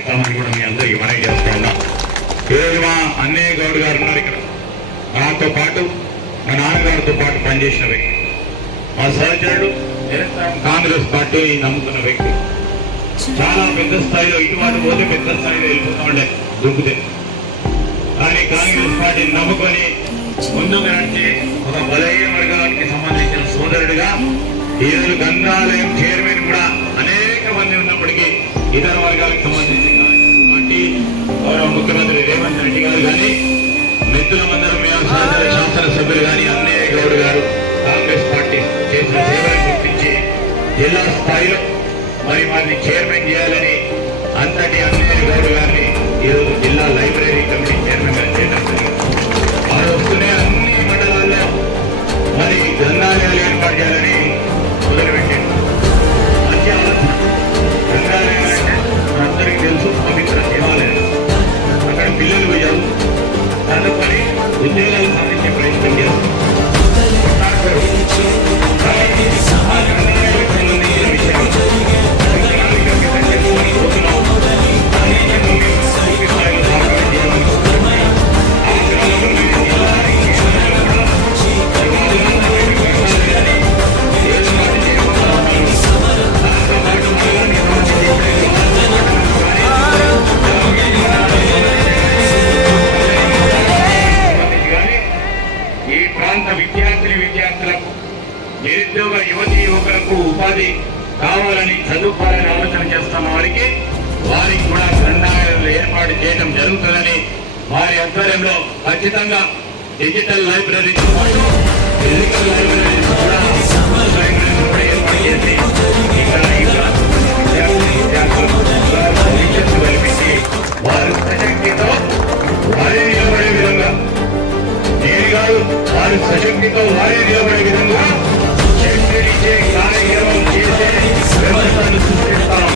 కూడా మీ అందరికీ మనవి చేస్తా ఉన్నాం. ఈరోజు మా అన్నయ్య గౌడ్ గారు ఉన్నారు ఇక్కడ. నాతో పాటు మా నాన్నగారితో పాటు పనిచేసిన వ్యక్తి, మా సహచరుడు కాంగ్రెస్ పార్టీని నమ్ముకున్న వ్యక్తి. చాలా పెద్ద స్థాయిలో ఇటువంటి పోతే పెద్ద స్థాయిలో వెళ్ళిపోతా ఉండే దుంకుతే, కానీ కాంగ్రెస్ పార్టీని నమ్ముకొని ముందుకు నడిచి ఒక బలహీన వర్గానికి సంబంధించిన సోదరుడిగా ఈరోజు గంగాలయం చైర్మన్ కూడా అనేక మంది ఉన్నప్పటికీ ఇతర వర్గాలకు సంబంధించి పార్టీ గౌరవ ముఖ్యమంత్రి రేవంత్ రెడ్డి గారు కానీ మిత్రులందరూ శాసనసభ్యులు కానీ అన్నయ్య గౌడ్ గారు కాంగ్రెస్ పార్టీ చేసిన సేవలను గుర్తించి జిల్లా స్థాయిలో మరి వారిని చైర్మన్ చేయాలని అంతటి అన్నయ్య గౌడ్ గారిని ఈరోజు జిల్లా లైబ్రరీ కమిటీ చైర్మన్ గా చేయడం జరిగింది. వారు వస్తూనే అన్ని మండలాల్లో మరి గ్రంథాలయాలు ఏర్పాటు చేయాలని మొదలుపెట్టారు. మంచి ఆలోచన. గ్రంథాలయాలు అంటే అందరికీ తెలుసు, పవిత్ర దేవాలయం. అక్కడ పిల్లలు పోయారు చదువుకొని ఉద్యోగాలు సాధించే ప్రయత్నం చేస్తారు. విద్యార్థులకు నిరుద్యోగ యువతి యువకులకు ఉపాధి కావాలని చదువుకోవాలని ఆలోచన చేస్తున్న వారికి కూడా గ్రంథాలయాలు ఏర్పాటు చేయడం జరుగుతుందని వారి ఆధ్వర్యంలో ఖచ్చితంగా డిజిటల్ లైబ్రరీతో పాటు ఫిజికల్ లైబ్రరీస్ కూడా ఏర్పాటు చేసి కల్పించి వారు సశక్తితో వారే నిలబడే విధంగా, నేను కాదు వారు సశక్తితో వారే నిలబడే విధంగా